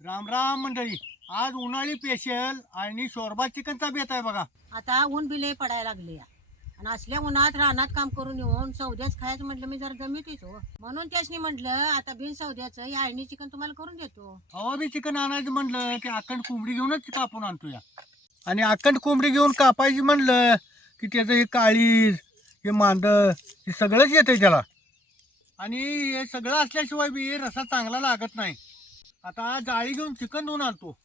राम राम मंडळी. आज उन्हाळी स्पेशल आणि शोरबा चिकनचा बेत आहे बघा. आता ऊन बिले पडायला लागले आणि असल्या उन्हात रानात काम करून येऊन सौद्याच खायचं म्हटलं मी जरा जमीत हो, म्हणून त्यासनी म्हटलं आता बिन सौद्याचं या आळणी चिकन तुम्हाला करून देतो. हवा बी चिकन आणायचं म्हणलं की अखंड कोंबडी घेऊनच कापून आणतो या. आणि अखंड कोंबडी घेऊन कापायची म्हणलं की त्याचं हे काळीज, हे मांद, हे सगळंच येतंय त्याला. आणि हे सगळं असल्याशिवाय बी रसा चांगला लागत नाही. आता जाळी घेऊन चिकन धुवून आणतो.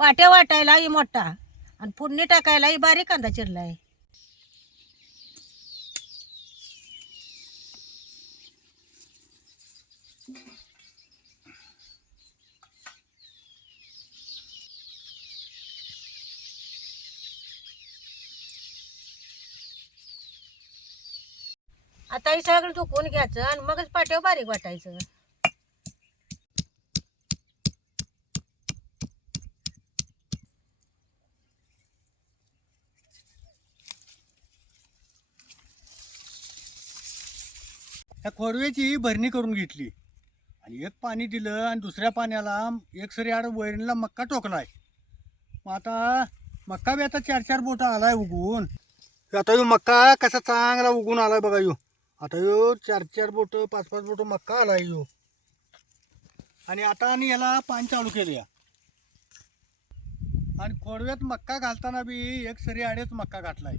पाट्या वाटायलाही मोठा आणि फोडणी टाकायलाही बारीक कांदा चिरलाय. आता हे सगळं धुकून घ्यायचं आणि मगच पाट्यावर बारीक वाटायचं. त्या खोडव्याची भरणी करून घेतली आणि एक पाणी दिलं आणि दुसऱ्या पाण्याला एक सरी आड वैरणीला मक्का टोकलाय. मग आता मक्का बी आता 4-4 बोटं आलाय उगवून. आता ह्यो मक्का कसा चांगला उगवून आलाय बघा ह्यो. आता ह्यो 4-4 बोटं 5-5 बोटं मक्का आलाय ह्यो. आणि आता आणि याला पाणी चालू केलं. आणि खोडव्यात मक्का घालताना बी एक सरी आडेच मक्का घातलाय.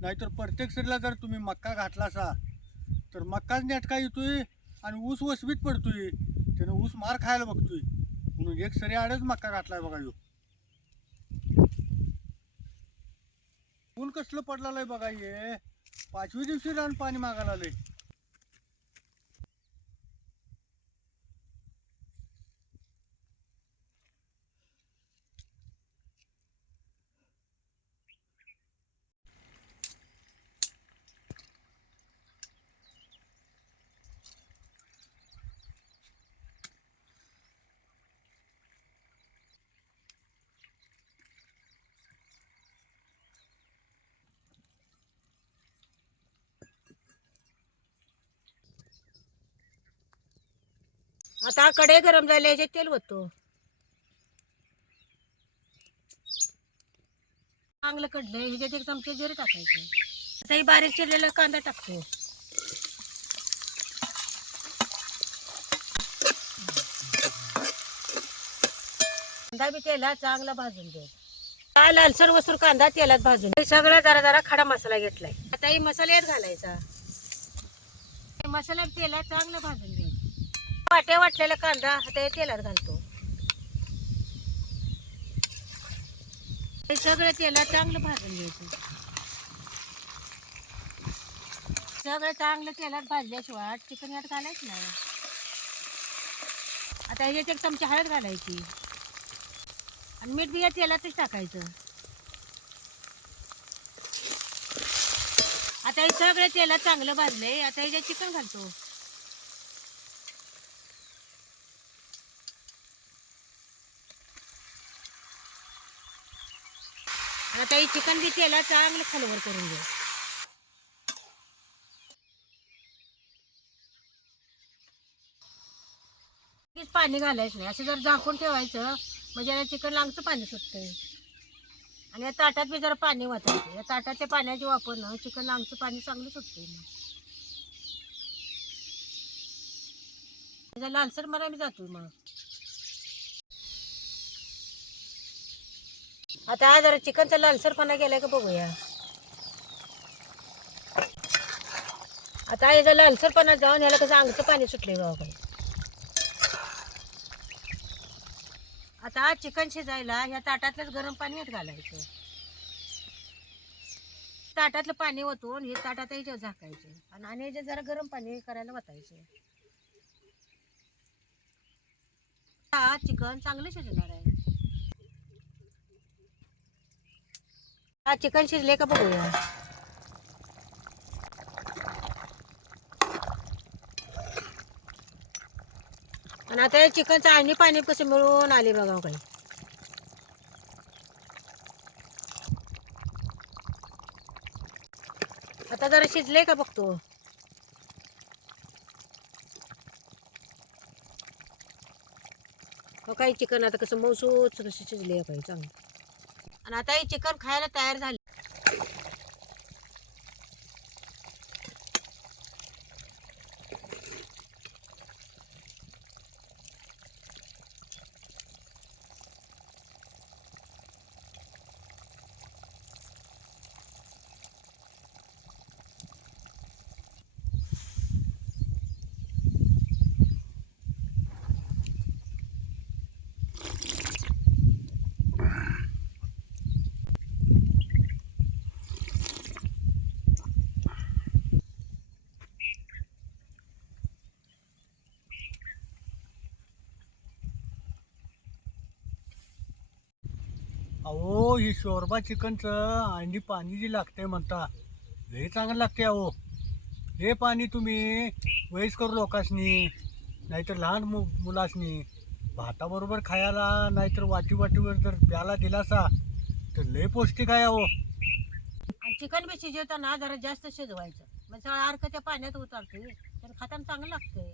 नाहीतर प्रत्येक सरीला जर तुम्ही मक्का घातला असा तर मक्काच नेटका येतोय आणि ऊस वसवीत पडतोय. त्यानं ऊस मार खायला बघतोय. म्हणून एक सरी आडच मक्का घातलाय बघा ह्यो. ऊन कसलं पडलेलं बघा हे. 5व्या दिवशी रान पाणी मागायला आलंय. आता कडे गरम झाले याच्यात तेल होतो. चांगलं कडलंय ह्याच्यात एक चमचे जिरे टाकायचं. आता ही बारीक चिरलेला कांदा टाकतो. कांदा बी तेलात चांगला भाजून द्यायचा. काय लालसर वस्तू कांदा तेलात भाजून हे सगळं जरा जरा खडा मसाला घेतलाय. आता ही मसाल्यात घालायचा. मसाला तेलात चांगलं भाजून घ्यायचं. वाट्या वाटलेला कांदा आता हे तेलात घालतो. हे सगळं तेलात चांगलं भाजून घ्यायचं. सगळं चांगलं तेलात भाजल्याशिवाय चिकन यात घालायचं नाही. आता ह्याच्यात एक चमचा हळद घालायची आणि मीठ बी या तेलातच टाकायचं. आता हे सगळं तेलात चांगलं भाजलंय. आता ह्याच्यात चिकन घालतो. आता हे चिकन बी तेलात चांगलं खालवर करून घ्या. पाणी घालायचं नाही. असं जर झाकून ठेवायचं म्हणजे याला चिकन लांगचं पाणी सुटतंय. आणि या ताटात बी जरा पाणी वाटायचं. या ताटाच्या पाण्याची वापरणं चिकन लांगचं पाणी चांगलं सुटतंय. त्याचा लालसर मला मी जातोय. मग आता जरा चिकनचा लालसरपणा गेलाय का बघूया. आता याचा लालसरपणा जाऊन याला कसं अंगचं पाणी सुटलंय बाबा. आता चिकन शिजायला ह्या ताटातलंच गरम पाणी यात घालायचं. ताटातलं पाणी ओतून हे ताटात याच्यावर झाकायचं आणि याच्यात जरा गरम पाणी करायला वतायचं. आता चिकन चांगलं शिजणार आहे. हा चिकन शिजले का बघूया. आणि आता चिकनचं आणि पाणी कसं मिळून आले बघा काही. आता जरा शिजले का बघतो. काही चिकन आता कसं मऊसूत कसं शिजले काही चांगलं. आणि आता हे चिकन खायला तयार झाले. अहो ही शोरबा चिकनचं अंडी पाणी जी लागते म्हणता लय चांगलं लागते. अहो हे पाणी तुम्ही वयस्कर लोकांसनी नाहीतर लहान मुलासनी भाताबरोबर खायला नाहीतर वाटीवर जर प्याला दिलासा तर लय पौष्टिक आहे. अहो आणि चिकन बी शिजवताना जरा जास्त शिजवायचं म्हणजे अर्क त्या पाण्यात उतरते तर खाताना चांगलं लागतंय.